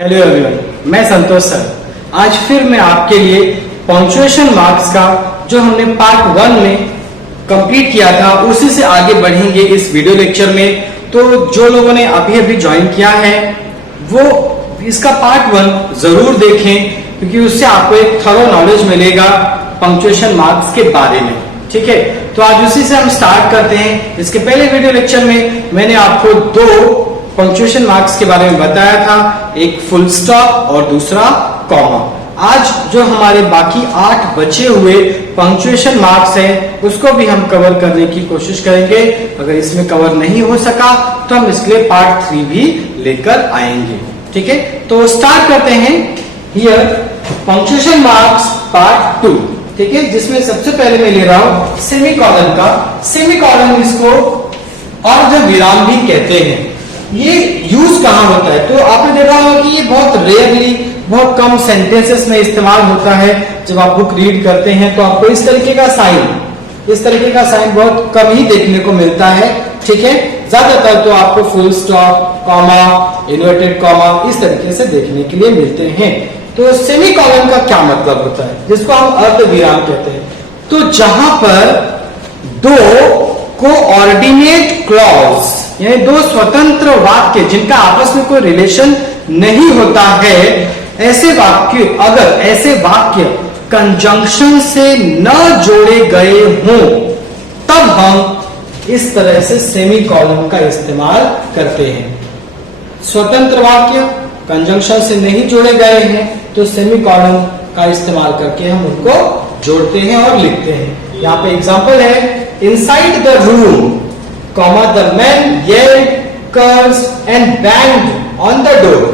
Hello everyone, मैं संतोष sir. आज फिर मैं आपके लिए पंक्चुएशन मार्क्स का जो हमने पार्ट 1 में कंप्लीट किया था उसी से आगे बढ़ेंगे इस वीडियो लेक्चर में। तो जो लोगों ने अभी अभी ज्वाइन किया है वो इसका पार्ट 1 जरूर देखें, क्योंकि उससे आपको एक थरो नॉलेज मिलेगा पंक्चुएशन मार्क्स के बारे में। ठीक है, तो आज उसी से हम स्टार्ट करते हैं। इसके पहले वीडियो लेक्चर में मैंने आपको दो पंक्चुएशन मार्क्स के बारे में बताया था, एक फुल स्टॉप और दूसरा कॉमा। आज जो हमारे बाकी 8 बचे हुए पंक्चुएशन मार्क्स हैं उसको भी हम कवर करने की कोशिश करेंगे। अगर इसमें कवर नहीं हो सका तो हम इसके लिए पार्ट 3 भी लेकर आएंगे। ठीक है, तो स्टार्ट करते हैं। Here punctuation marks part 2। ठीक है, जिसमें सबसे पहले मैं ले रहा हूं सेमीकोलन का। सेमीकोलन इसको और जो विराम भी कहते हैं। ये यूज कहाँ होता है तो आपने देखा होगा कि ये बहुत रेयरली, बहुत कम सेंटेंसेस में इस्तेमाल होता है। जब आप बुक रीड करते हैं तो आपको इस तरीके का साइन बहुत कम ही देखने को मिलता है। ठीक है, ज्यादातर तो आपको full stop, comma, inverted comma इस तरीके से देखने के लिए मिलते हैं। तो सेमीकोलन का क्या मतलब होता है, जिसको हम अर्धविराम कहते हैं। तो जहां पर दो कोऑर्डिनेट क्लॉज यानी दो स्वतंत्र वाक्य जिनका आपस में कोई रिलेशन नहीं होता है, ऐसे वाक्य कंजंक्शन से न जोड़े गए हों, तब हम इस तरह से सेमीकोलन का इस्तेमाल करते हैं। स्वतंत्र वाक्य कंजंक्शन से नहीं जोड़े गए हैं तो सेमीकोलन का इस्तेमाल करके हम उनको जोड़ते हैं और लिखते हैं। यहाँ पे एग्जांपल है, inside the room, comma, the man yelled, cursed and banged on the door.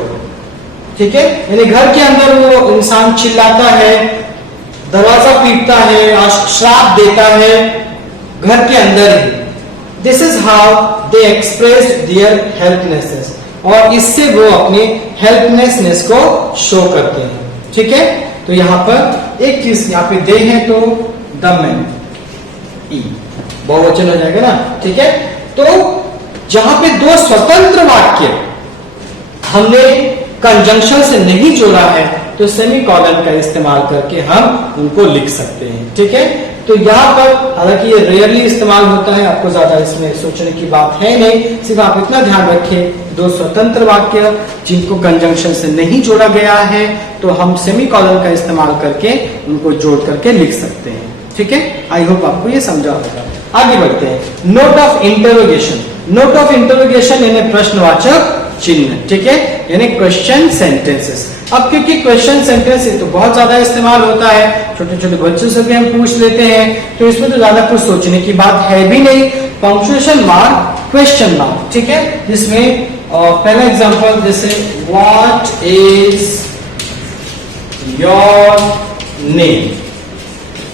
ठीक है, यानी घर के अंदर वो इंसान चिल्लाता है, दरवाजा पीटता है, श्राप देता है घर के अंदर ही। This is how they expressed their helplessness, और इससे वो अपनी हेल्पलेसनेस को शो करते हैं। ठीक है, तो यहाँ पर एक चीज यहाँ पे दे है तो द मैन, बहुवचन हो जाएगा ना। ठीक है, तो जहां पे दो स्वतंत्र वाक्य हमने कंजंक्शन से नहीं जोड़ा है तो सेमीकोलन का इस्तेमाल करके हम उनको लिख सकते हैं। ठीक है, तो यहाँ पर हालांकि ये रेयरली इस्तेमाल होता है, आपको ज्यादा इसमें सोचने की बात है नहीं। सिर्फ आप इतना ध्यान रखें, दो स्वतंत्र वाक्य जिनको कंजंक्शन से नहीं जोड़ा गया है तो हम सेमीकोलन का इस्तेमाल करके उनको जोड़ करके लिख सकते हैं। ठीक है, आई होप आपको ये समझा होगा। आगे बढ़ते हैं। Note of interrogation. Note of interrogation यानी प्रश्नवाचक चिन्ह। ठीक है, यानी क्वेश्चन सेंटेंसेस। अब क्योंकि क्वेश्चन सेंटेंस तो बहुत ज्यादा इस्तेमाल होता है, छोटे छोटे बच्चों से भी हम पूछ लेते हैं, तो इसमें तो ज्यादा कुछ सोचने की बात है भी नहीं। Punctuation mark, question mark. ठीक है, जिसमें पहला एग्जांपल जैसे what is your name,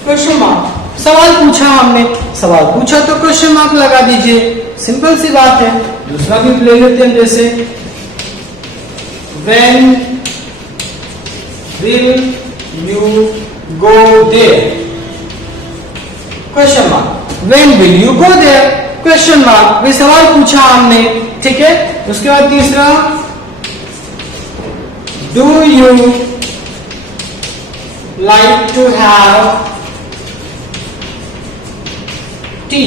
question mark. सवाल पूछा हमने, सवाल पूछा तो क्वेश्चन मार्क लगा दीजिए, सिंपल सी बात है। दूसरा भी ले लेते हैं, जैसे when will you go there, question mark. When will you go there, question mark. भी सवाल पूछा हमने। ठीक है, उसके बाद तीसरा, do you like to have tea,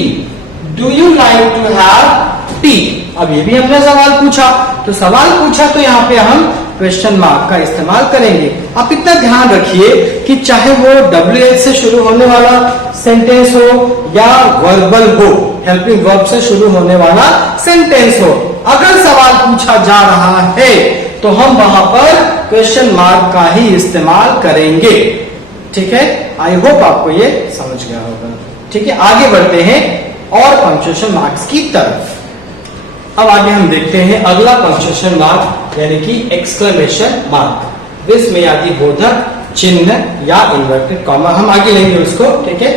do you like to have tea. अब ये भी हमने सवाल पूछा, तो सवाल पूछा तो यहाँ पे हम क्वेश्चन मार्क का इस्तेमाल करेंगे। आप इतना ध्यान रखिए कि चाहे वो WH से शुरू होने वाला सेंटेंस हो या वर्बल हो, हेल्पिंग वर्ब से शुरू होने वाला सेंटेंस हो, अगर सवाल पूछा जा रहा है तो हम वहां पर क्वेश्चन मार्क का ही इस्तेमाल करेंगे। ठीक है, आई होप आपको ये समझ गया होगा। ठीक है, आगे बढ़ते हैं और पंक्चुएशन मार्क्स की तरफ। अब आगे हम देखते हैं अगला पंक्चुएशन मार्क यानी कि एक्सक्लेमेशन मार्क। विस्मयादि बोधक चिन्ह या इन्वर्टेड कॉमा, हम आगे लेंगे उसको। ठीक है,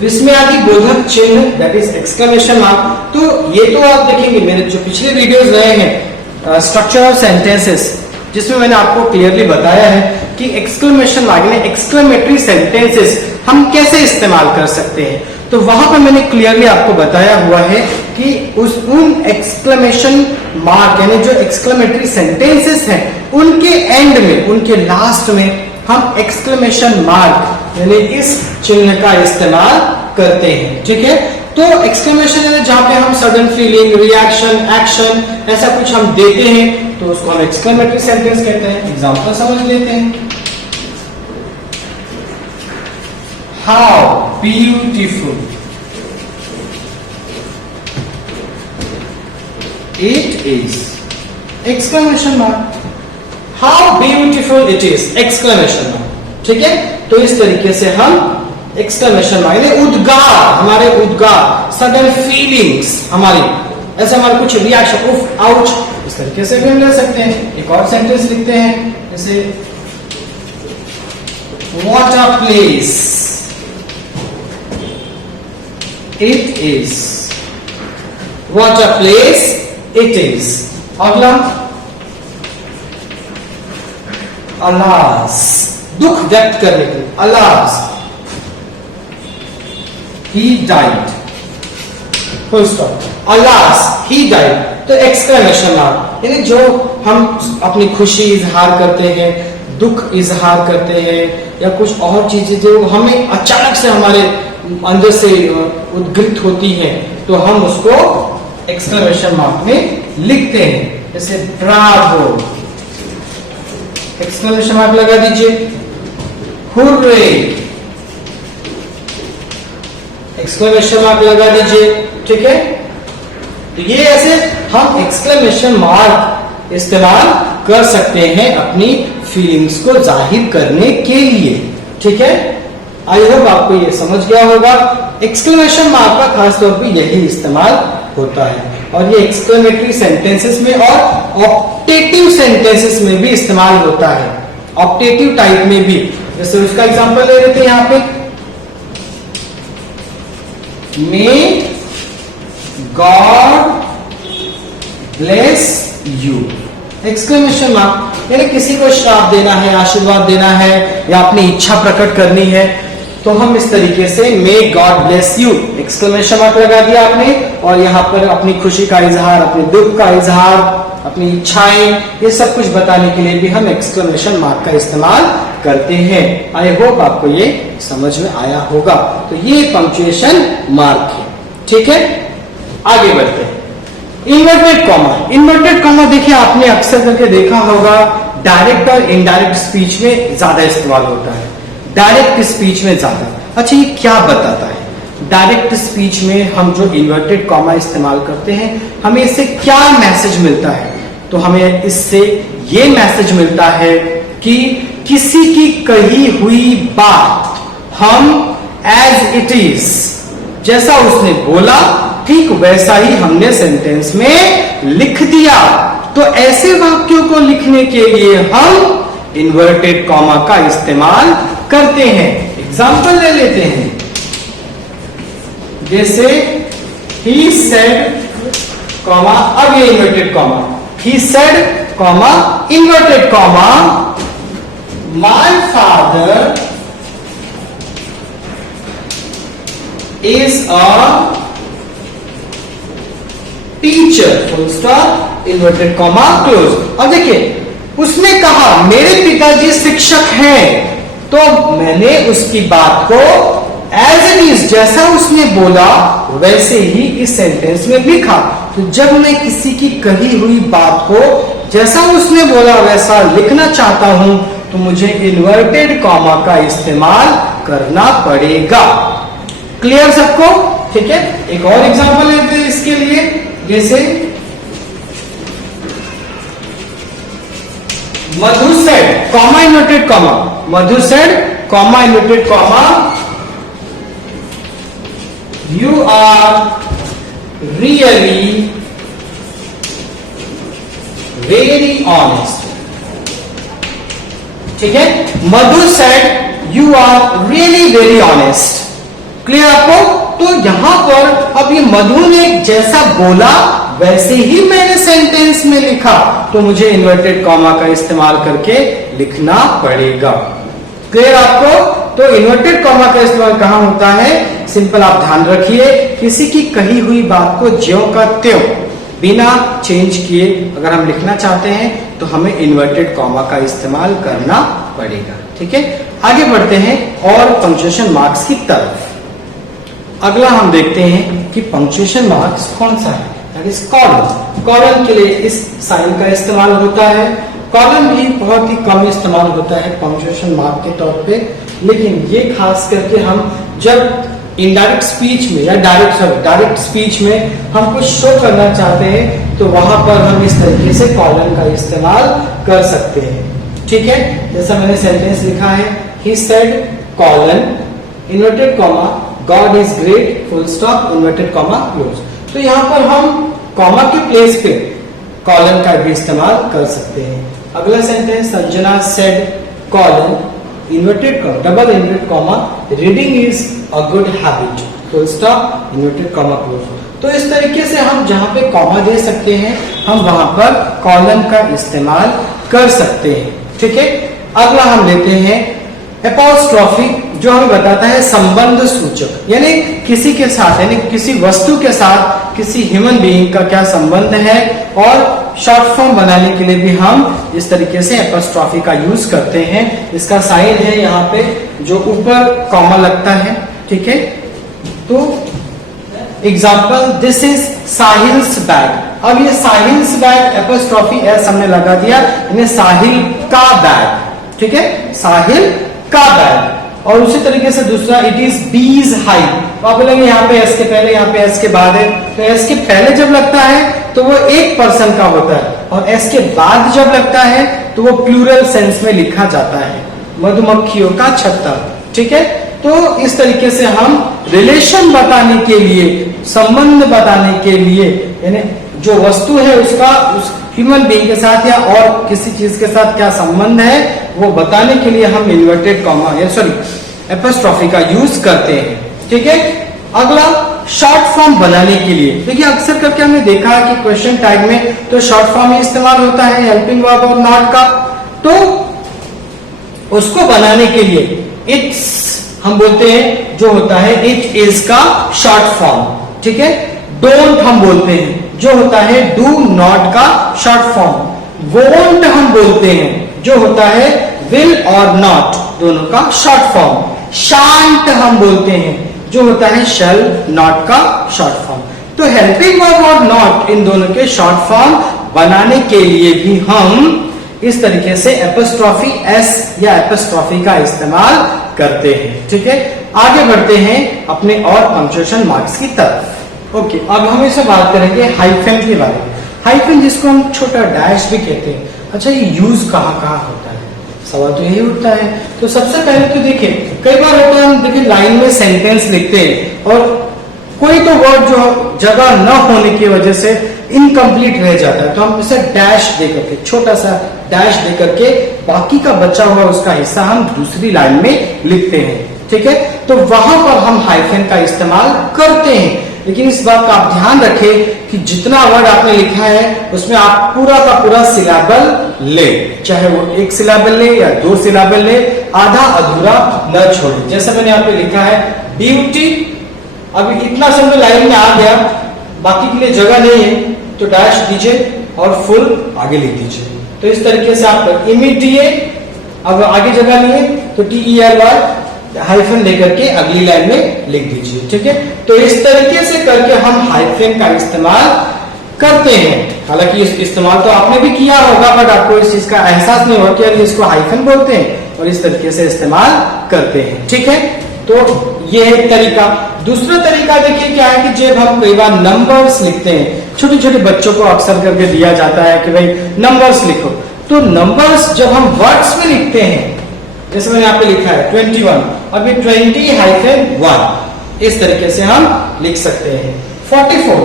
विस्मयादि बोधक चिन्ह दैट इज एक्सक्लेमेशन मार्क। तो ये तो आप देखेंगे मेरे जो पिछले वीडियोस रहे हैं स्ट्रक्चर ऑफ सेंटेंसेस, जिसमें मैंने आपको क्लियरली बताया है कि एक्सक्लेमेशन मार्क यानी एक्सक्लेमेटरी सेंटेंसेस हम कैसे इस्तेमाल कर सकते हैं। तो वहां पर मैंने क्लियरली आपको बताया हुआ है कि उन एक्सक्लेमेशन मार्क यानी जो एक्सक्लेमेटरी सेंटेंसेस हैं उनके एंड में, उनके लास्ट में हम एक्सक्लेमेशन मार्क यानी इस चिन्ह का इस्तेमाल करते हैं। ठीक है, तो एक्सक्लेमेशन यानी जहां पे हम सडन फीलिंग, रिएक्शन, एक्शन ऐसा कुछ हम देते हैं तो उसको हम एक्सक्लेमेटरी सेंटेंस कहते हैं। एग्जांपल समझ लेते हैं। How beautiful it is! Exclamation mark. How beautiful it is! Exclamation mark. ठीक है, तो इस तरीके से हम exclamation mark यानी उद्गार, हमारे उद्गार, sudden feelings हमारी, ऐसे हमारे कुछ रिएक्शन, उफ, आउच, इस तरीके से भी हम ले सकते हैं। एक और सेंटेंस लिखते हैं, जैसे what a place it is! What a place it is! अगला, alas, दुख व्यक्त करने के लिए, alas, he died, full stop, alas, he died, तो एक्सक्लेमेशन मार्क यानी जो हम अपनी खुशी इजहार करते हैं, दुख इजहार करते हैं या कुछ और चीजें जो हमें अचानक से हमारे अंदर से उद्गृत होती हैं तो हम उसको एक्सक्लेमेशन मार्क में लिखते हैं। जैसे ब्रावो, एक्सक्लेमेशन मार्क लगा दीजिए। हुर्रे, एक्सक्लेमेशन मार्क लगा दीजिए। ठीक है, तो ये ऐसे हम एक्सक्लेमेशन मार्क इस्तेमाल कर सकते हैं अपनी फीलिंग्स को जाहिर करने के लिए। ठीक है, आई होप आपको ये समझ गया होगा। एक्सक्लेमेशन मार्क का खास तौर पे यही इस्तेमाल होता है और ये एक्सक्लेमेटरी सेंटेंसेस में और ऑप्टेटिव सेंटेंसेस में भी इस्तेमाल होता है, ऑप्टेटिव टाइप में भी। जैसे उसका एग्जांपल ले लेते हैं यहां पे, may God bless you, exclamation mark यानी किसी को श्राप देना है, आशीर्वाद देना है या अपनी इच्छा प्रकट करनी है तो हम इस तरीके से may God bless you, exclamation mark लगा दिया आपने और यहाँ पर अपनी खुशी का इजहार, अपने दुख का इजहार, अपनी इच्छाएं, ये सब कुछ बताने के लिए भी हम एक्सक्लेमेशन मार्क का इस्तेमाल करते हैं। आई होप आपको ये समझ में आया होगा। तो ये पंक्चुएशन मार्क है। ठीक है, आगे बढ़ते हैं। इन्वर्टेड कॉमा, इन्वर्टेड कॉमा देखिए आपने अक्सर करके देखा होगा डायरेक्ट और इनडायरेक्ट स्पीच में ज्यादा इस्तेमाल होता है, डायरेक्ट स्पीच में ज्यादा। अच्छा, ये क्या बताता है? डायरेक्ट स्पीच में हम जो इन्वर्टेड कॉमा इस्तेमाल करते हैं हमें इससे क्या मैसेज मिलता है? तो हमें इससे ये मैसेज मिलता है कि किसी की कही हुई बात हम एज इट इज, जैसा उसने बोला ठीक वैसा ही हमने सेंटेंस में लिख दिया। तो ऐसे वाक्यों को लिखने के लिए हम इन्वर्टेड कॉमा का इस्तेमाल करते हैं। एग्जाम्पल ले लेते हैं, जैसे he said कॉमा, अब ये inverted comma, he said comma inverted comma my father is a teacher, full stop, inverted comma close. अब देखिए उसने कहा मेरे पिताजी शिक्षक हैं, तो मैंने उसकी बात को एज इट इज, जैसा उसने बोला वैसे ही इस सेंटेंस में लिखा। तो जब मैं किसी की कही हुई बात को जैसा उसने बोला वैसा लिखना चाहता हूं तो मुझे इन्वर्टेड कॉमा का इस्तेमाल करना पड़ेगा। क्लियर सबको? ठीक है, एक और एग्जांपल लेते हैं इसके लिए, जैसे Madhu said comma inverted comma, Madhu said comma inverted comma you are really very honest। ठीक है, Madhu said you are really very honest। Clear आपको? तो यहां पर अब ये मधु ने जैसा बोला वैसे ही मैंने सेंटेंस में लिखा, तो मुझे इन्वर्टेड कॉमा का इस्तेमाल करके लिखना पड़ेगा। क्लियर आपको? तो इन्वर्टेड कॉमा का इस्तेमाल कहां होता है? सिंपल आप ध्यान रखिए, किसी की कही हुई बात को ज्यों का त्यों बिना चेंज किए अगर हम लिखना चाहते हैं तो हमें इन्वर्टेड कॉमा का इस्तेमाल करना पड़ेगा। ठीक है, आगे बढ़ते हैं और पंक्चुएशन मार्क्स की तरफ। अगला हम देखते हैं कि पंक्चुएशन मार्क्स कौन सा है, दैट इज कॉलन। कॉलन के लिए इस साइन का इस्तेमाल होता है। कॉलन भी बहुत ही कम इस्तेमाल होता है पंक्चुएशन मार्क के तौर पे, लेकिन ये खास करके हम जब इनडायरेक्ट स्पीच में या डायरेक्ट स्पीच में हम कुछ शो करना चाहते हैं तो वहां पर हम इस तरीके से कॉलन का इस्तेमाल कर सकते हैं। ठीक है, जैसा मैंने सेंटेंस लिखा है, he said colon inverted comma God is great full stop inverted comma close. तो यहाँ पर हम कॉमा के प्लेस पे कॉलन का भी इस्तेमाल कर सकते हैं। अगला sentence, Sanjana said colon inverted comma double inverted comma reading is a good habit full stop inverted comma close. तो इस तरीके से हम जहां पे कॉमा दे सकते हैं हम वहां पर कॉलन का इस्तेमाल कर सकते हैं। ठीक है, अगला हम लेते हैं एपोस्ट्रोफी, जो हमें बताता है संबंध सूचक, यानी किसी के साथ यानी किसी वस्तु के साथ किसी ह्यूमन बीइंग का क्या संबंध है, और शॉर्ट फॉर्म बनाने के लिए भी हम इस तरीके से एपोस्ट्रोफी का यूज करते हैं। इसका साइन है यहाँ पे जो ऊपर कॉमा लगता है। ठीक है, तो example, this is Sahil's bag. अब ये साहिल्स बैग एपोस्ट्रोफी एस हमने लगा दिया, इन्हें साहिल का बैग। ठीक है, साहिल का बैग। और उसी तरीके से दूसरा, इट इज बीज हाई। तो आप बोलेंगे यहाँ पे एस के पहले, यहाँ पे एस के बाद है, तो एस के पहले जब लगता है तो वो एक पर्सन का होता है, और एस के बाद जब लगता है तो वो प्लूरल सेंस में लिखा जाता है, मधुमक्खियों का छत्ता। ठीक है, तो इस तरीके से हम रिलेशन बताने के लिए, संबंध बताने के लिए, यानी जो वस्तु है उसका उस ह्यूमन बीइंग के साथ या और किसी चीज के साथ क्या संबंध है वो बताने के लिए हम इन्वर्टेड कॉमा या एपोस्ट्रोफी का यूज करते हैं। ठीक है, अगला शॉर्ट फॉर्म बनाने के लिए, देखिए अक्सर करके हमने देखा है कि क्वेश्चन टैग में तो शॉर्ट फॉर्म ही इस्तेमाल होता है हेल्पिंग वर्ब और नॉट का। तो उसको बनाने के लिए इट्स हम बोलते हैं, जो होता है इट इज का शॉर्ट फॉर्म। ठीक है, डोंट हम बोलते हैं जो होता है डू नॉट का शॉर्ट फॉर्म। वोंट हम बोलते हैं जो होता है विल और नॉट दोनों का शॉर्ट फॉर्म। शांट हम बोलते हैं जो होता है शैल नॉट का शॉर्ट फॉर्म। तो हेल्पिंग वर्ब और नॉट इन दोनों के शॉर्ट फॉर्म बनाने के लिए भी हम इस तरीके से एपोस्ट्रोफी एस या एपोस्ट्रोफी का इस्तेमाल करते हैं। ठीक है, आगे बढ़ते हैं अपने और पंक्चुएशन मार्क्स की तरफ। ओके, अब हम इसे बात करेंगे हाइफन के बारे में। हाइफन जिसको हम छोटा डैश भी कहते हैं, अच्छा ये यूज कहाँ कहाँ होता है, सवाल तो यही उठता है। तो सबसे पहले तो देखिए, कई बार होता है हम देखिए लाइन में सेंटेंस लिखते हैं और कोई तो वर्ड जो जगह न होने की वजह से इनकम्प्लीट रह जाता है, तो हम इसे डैश दे करके, छोटा सा डैश दे करके बाकी का बचा हुआ उसका हिस्सा हम दूसरी लाइन में लिखते हैं। ठीक है, तो वहां पर हम हाइफन का इस्तेमाल करते हैं, लेकिन इस बात का आप ध्यान रखें कि जितना वर्ड आपने लिखा है उसमें आप पूरा का पूरा सिलेबल ले, चाहे वो एक सिलेबल ले या दो सिलेबल ले, आधा अधूरा न छोड़े। जैसे मैंने यहाँ पे लिखा है ब्यूटी, अभी इतना समझ लाइन में आ गया, बाकी के लिए जगह नहीं है तो डैश दीजिए और फुल आगे लिख दीजिए। तो इस तरीके से आप इमीडिएट, अब आगे जगह नहीं है तो TERY हाइफन लेकर के अगली लाइन में लिख दीजिए। ठीक है, तो इस तरीके से करके हम हाइफन का इस्तेमाल करते हैं। हालांकि इस इस्तेमाल तो आपने भी किया होगा, बट आपको इस चीज का एहसास नहीं होगा कि यार इसको हाइफन बोलते हैं और इस तरीके से इस्तेमाल करते हैं। ठीक है, तो ये एक तरीका। दूसरा तरीका देखिए क्या है कि जब हम कई बार नंबर्स लिखते हैं, छोटे छोटे बच्चों को अक्सर करके दिया जाता है कि भाई नंबर्स लिखो, तो नंबर्स जब हम वर्ड्स में लिखते हैं, जैसे मैंने यहाँ पे लिखा है 21, अभी 20-1 इस तरीके से हम लिख सकते हैं। 44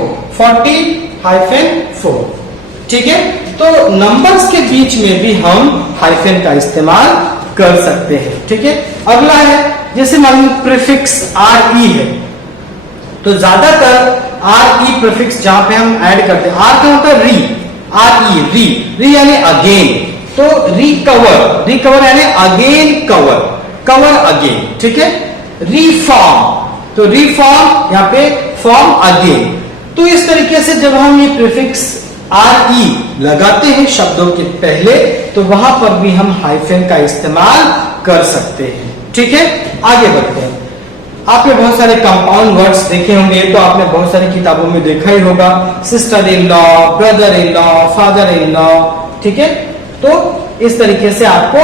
40-4। ठीक है, तो नंबर्स के बीच में भी हम हाइफन का इस्तेमाल कर सकते हैं। ठीक है, अगला है जैसे मान लो प्रीफिक्स RE है, तो ज्यादातर RE प्रीफिक्स जहां पे हम ऐड करते हैं, R क्या होता है री, RE री यानी अगेन, तो रिकवर यानी अगेन कवर अगेन। ठीक है, रिफॉर्म, तो रिफॉर्म यहाँ पे फॉर्म अगेन। तो इस तरीके से जब हम ये प्रीफिक्स RE लगाते हैं शब्दों के पहले, तो वहां पर भी हम हाइफन का इस्तेमाल कर सकते हैं। ठीक है, आगे बढ़ते हैं। आपने बहुत सारे कंपाउंड वर्ड्स देखे होंगे, तो आपने बहुत सारी किताबों में देखा ही होगा, sister in law, brother in law, father in law. ठीक है, तो इस तरीके से आपको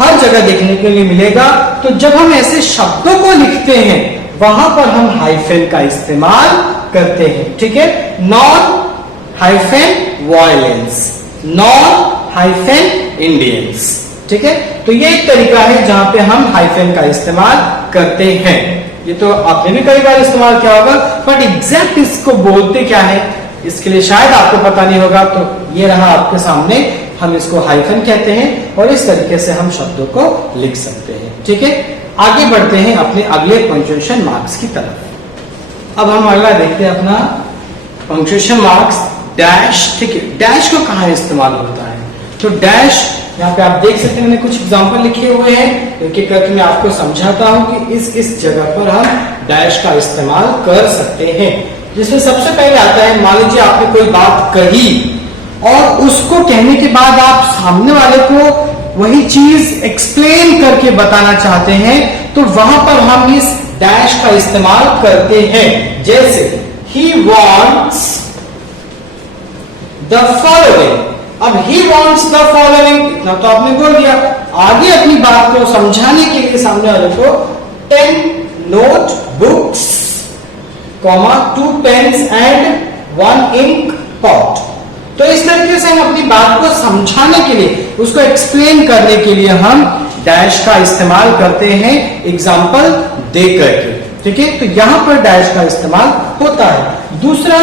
हर जगह देखने के लिए मिलेगा। तो जब हम ऐसे शब्दों को लिखते हैं, वहां पर हम हाइफन का इस्तेमाल करते हैं। ठीक है, non hyphen violence, non hyphen Indians. ठीक है, तो ये एक तरीका है जहां पे हम हाइफन का इस्तेमाल करते हैं। ये तो आपने भी कई बार इस्तेमाल किया होगा, बट एग्जैक्ट इसको बोलते क्या है इसके लिए शायद आपको पता नहीं होगा। तो ये रहा आपके सामने, हम इसको हाइफन कहते हैं और इस तरीके से हम शब्दों को लिख सकते हैं। ठीक है, आगे बढ़ते हैं अपने अगले पंक्चुएशन मार्क्स की तरफ। अब हम अगला देखते हैं अपना पंक्चुएशन मार्क्स डैश। ठीक है, डैश को कहां इस्तेमाल होता है? तो डैश यहाँ पे आप देख सकते हैं, मैंने कुछ एग्जांपल लिखे हुए हैं, एक एक करके मैं आपको समझाता हूं कि इस जगह पर हम डैश का इस्तेमाल कर सकते हैं। जिसमें सबसे पहले आता है, मान लीजिए आपने कोई बात कही और उसको कहने के बाद आप सामने वाले को वही चीज एक्सप्लेन करके बताना चाहते हैं, तो वहां पर हम इस डैश का इस्तेमाल करते हैं। जैसे he wants the following। अब he wants the following इतना तो आपने बोल दिया, आगे अपनी बात को समझाने के लिए सामने वाले को 10 note books, 2 pens and 1 ink pot. तो इस तरीके से हम अपनी बात को समझाने के लिए, उसको एक्सप्लेन करने के लिए हम डैश का इस्तेमाल करते हैं एग्जाम्पल दे करके। ठीक है, तो यहां पर डैश का इस्तेमाल होता है। दूसरा,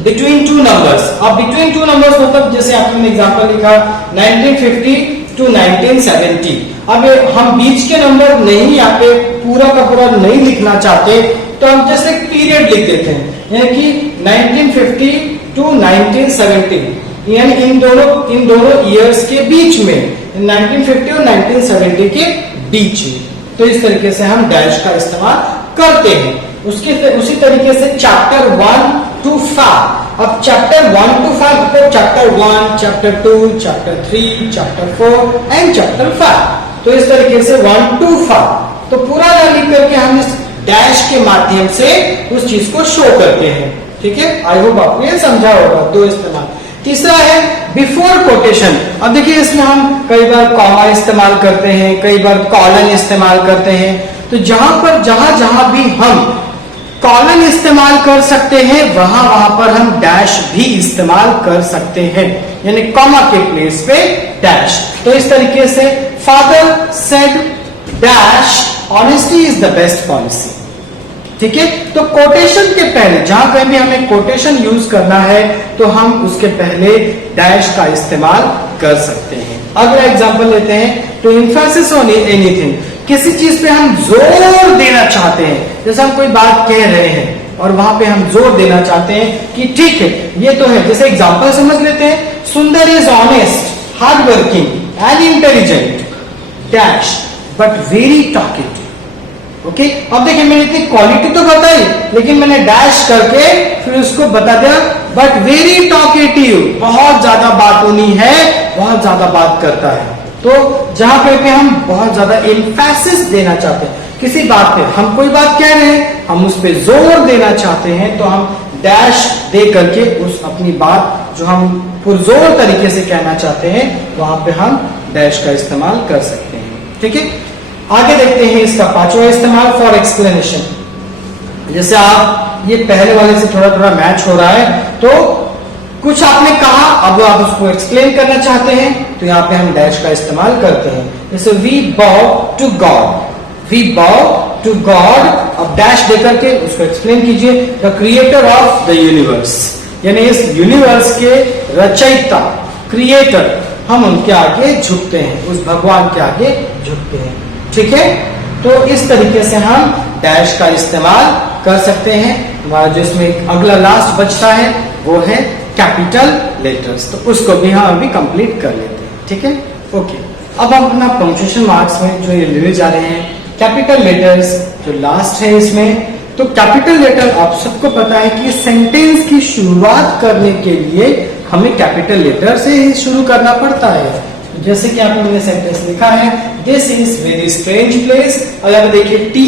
बिटवीन टू नंबर्स। अब बिटवीन टू नंबर्स मतलब जैसे आपने एग्जांपल लिखा 1950 टू 1970। अब हम बीच के नंबर नहीं, यहाँ पे पूरा का पूरा नहीं लिखना चाहते, तो हम जैसे पीरियड लिख देते हैं, यानी कि 1950 टू 1970, यानी इन दोनों ईयर्स के बीच में, 1950 और 1970 के बीच में। तो इस तरीके से हम डैश का इस्तेमाल करते हैं। उसी तरीके से चैप्टर 1 to 5। अब चैप्टर 1 to 5 मतलब chapter 1, chapter 2, chapter 3, chapter 4 and chapter 5। तो इस तरीके से 1 to 5 तो पूरा ना लिख करके हम इस डैश के माध्यम से उस चीज को शो करते हैं। ठीक है, आई होप आपको ये समझा होगा। दो इस्तेमाल। तीसरा है बिफोर कोटेशन। अब देखिए इसमें हम कई बार कॉमा इस्तेमाल करते हैं, कई बार कॉलन इस्तेमाल करते हैं। तो जहां भी हम कॉलन इस्तेमाल कर सकते हैं, वहां पर हम डैश भी इस्तेमाल कर सकते हैं, यानी कॉमा के प्लेस पे डैश। तो इस तरीके से father said dash honesty is the best policy. ठीक है, तो कोटेशन के पहले जहां कहीं भी हमें कोटेशन यूज करना है, तो हम उसके पहले डैश का इस्तेमाल कर सकते हैं। अगला एग्जांपल लेते हैं, टू एम्फेसिस ऑन एनीथिंग। किसी चीज पे हम जोर देना चाहते हैं, जैसे हम कोई बात कह रहे हैं और वहां पे हम जोर देना चाहते हैं कि ठीक है ये तो है। जैसे एग्जांपल समझ लेते हैं, सुंदर is honest, hard working and intelligent dash but very talkative. Okay, अब देखिए मैंने इतनी क्वालिटी तो बताई, लेकिन मैंने डैश करके फिर उसको बता दिया बट वेरी टॉकेटिव, बहुत ज्यादा बात होनी है, बहुत ज्यादा बात करता है। तो जहां पे हम बहुत ज्यादा एम्फेसिस देना चाहते हैं किसी बात पे, हम कोई बात कह रहे हैं, हम उस पे जोर देना चाहते हैं, तो हम डैश दे करके उस अपनी बात जो हम पुरजोर तरीके से कहना चाहते हैं, वहां पे हम डैश का इस्तेमाल कर सकते हैं। ठीक है, आगे देखते हैं इसका पांचवा इस्तेमाल, फॉर एक्सप्लेनेशन। जैसे आप ये पहले वाले से थोड़ा थोड़ा मैच हो रहा है, तो कुछ आपने कहा, अब आप उसको एक्सप्लेन करना चाहते हैं, तो यहाँ पे हम डैश का इस्तेमाल करते हैं। जैसे वी बाउ टू गॉड, वी बाउ टू गॉड। अब डैश देकर के उसको एक्सप्लेन कीजिए, the creator of the universe, यानी इस यूनिवर्स के रचयिता, क्रिएटर, हम उनके आगे झुकते हैं, उस भगवान के आगे झुकते हैं। ठीक है, तो इस तरीके से हम डैश का इस्तेमाल कर सकते हैं। हमारा जो इसमें अगला लास्ट बचता है वो है कैपिटल लेटर्स, तो उसको भी हम अभी कंप्लीट कर लेते हैं। ठीक है, ओके। अब हम अपना पंक्चुएशन मार्क्स में जो ये लेने जा रहे हैं, कैपिटल लेटर्स जो लास्ट है इसमें, तो कैपिटल लेटर आप सबको पता है कि सेंटेंस की शुरुआत करने के लिए हमें कैपिटल लेटर से ही शुरू करना पड़ता है। जैसे कि आपने मैंने सेंटेंस लिखा है, this is very strange place, अगर देखिए टी,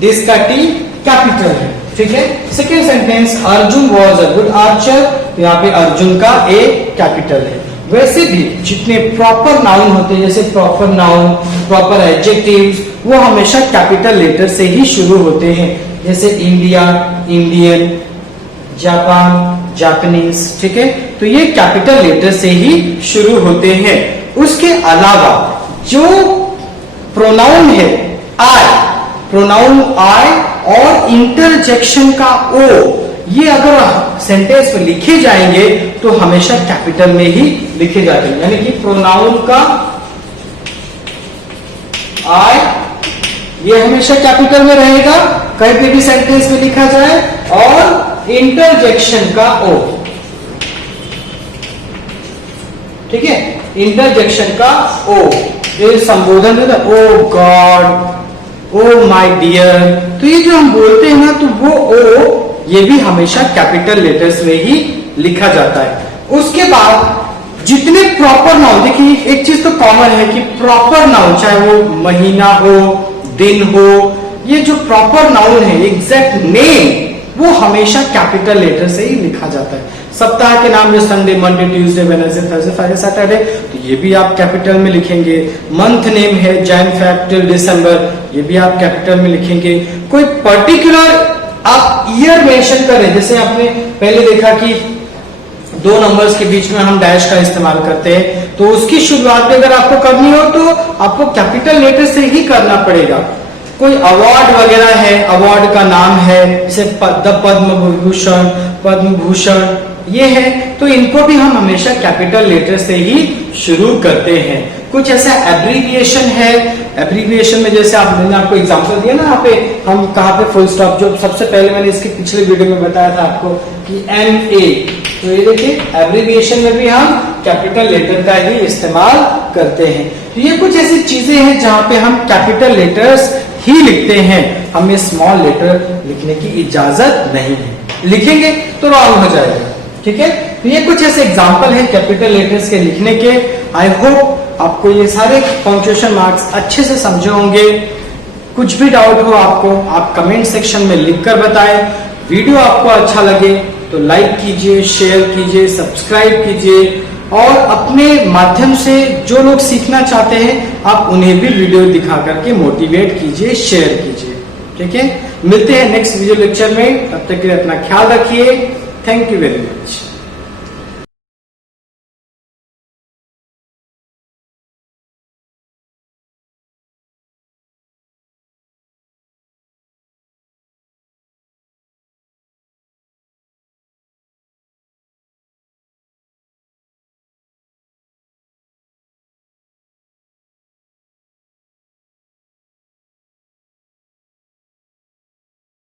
दिस का टी कैपिटल है, ठीक है। Second sentence, Arjun was a good Archer, यहाँ पे अर्जुन का ए कैपिटल है। वैसे भी जितने प्रॉपर नाउन होते हैं, जैसे प्रॉपर नाउन, प्रॉपर एडजेक्टिव्स, वो हमेशा कैपिटल लेटर से ही शुरू होते हैं। जैसे इंडिया, इंडियन, जापान, जापानीज, ठीक है। तो ये कैपिटल लेटर से ही शुरू होते हैं। उसके अलावा जो प्रोनाउन है आई, प्रोनाउन आई और इंटरजेक्शन का ओ, ये अगर सेंटेंस में लिखे जाएंगे तो हमेशा कैपिटल में ही लिखे जाते हैं। यानी कि प्रोनाउन का आई ये हमेशा कैपिटल में रहेगा, कहीं पे भी सेंटेंस में लिखा जाए, और इंटरजेक्शन का ओ, ठीक है, इंटरजेक्शन का ओ, ये संबोधन देता है, ओ गॉड, ओ माय डियर, तो ये जो हम बोलते हैं ना, तो वो ओ ये भी हमेशा कैपिटल लेटर्स में ही लिखा जाता है। उसके बाद जितने प्रॉपर नाउन, देखिए एक चीज तो कॉमन है कि प्रॉपर नाउन, चाहे वो महीना हो, दिन हो, ये जो प्रॉपर नाउन है, एग्जैक्ट नेम, वो हमेशा कैपिटल लेटर से ही लिखा जाता है। सप्ताह के नाम, जो Sunday, Monday, Tuesday, Wednesday, Thursday, Friday, Saturday, तो ये भी आप कैपिटल में लिखेंगे। मंथ नेम है जैन, फेब टिल दिसंबर, ये भी आप कैपिटल में लिखेंगे। कोई पर्टिकुलर आप ईयर मेंशन करें, जैसे आपने पहले देखा कि 2 नंबर्स के बीच में हम डैश का इस्तेमाल करते हैं, तो उसकी शुरुआत भी अगर आपको करनी हो तो आपको कैपिटल लेटर से ही करना पड़ेगा। कोई अवार्ड वगैरह है, अवार्ड का नाम है, जैसे पद्म विभूषण, पद्म भूषण, ये है, तो इनको भी हम हमेशा कैपिटल लेटर से ही शुरू करते हैं। कुछ ऐसा एब्रीविएशन है, एब्रीविएशन में जैसे मैंने आपको एग्जांपल दिया ना, यहाँ पे हम कहाँ पे फुल स्टॉप, जो सबसे पहले मैंने इसके पिछले वीडियो में बताया था आपको कि MA, तो ये देखिए एब्रीविएशन में भी हम कैपिटल लेटर का ही इस्तेमाल करते हैं। तो ये कुछ ऐसी चीजें हैं जहाँ पे हम कैपिटल लेटर्स ही लिखते हैं, हमें स्मॉल लेटर लिखने की इजाजत नहीं है, लिखेंगे तो रॉन्ग हो जाएगा, ठीक है। तो ये कुछ ऐसे एग्जांपल है कैपिटल लेटर्स के लिखने के। आई होप आपको ये सारे पंक्चुएशन मार्क्स अच्छे से समझे होंगे। कुछ भी डाउट हो आपको, आप कमेंट सेक्शन में लिखकर बताएं। वीडियो आपको अच्छा लगे तो लाइक कीजिए, शेयर कीजिए, सब्सक्राइब कीजिए, और अपने माध्यम से जो लोग सीखना चाहते हैं आप उन्हें भी वीडियो दिखा करके मोटिवेट कीजिए, शेयर कीजिए, ठीक है। मिलते हैं नेक्स्ट वीडियो लेक्चर में, तब तक के लिए अपना ख्याल रखिए। Thank you very much.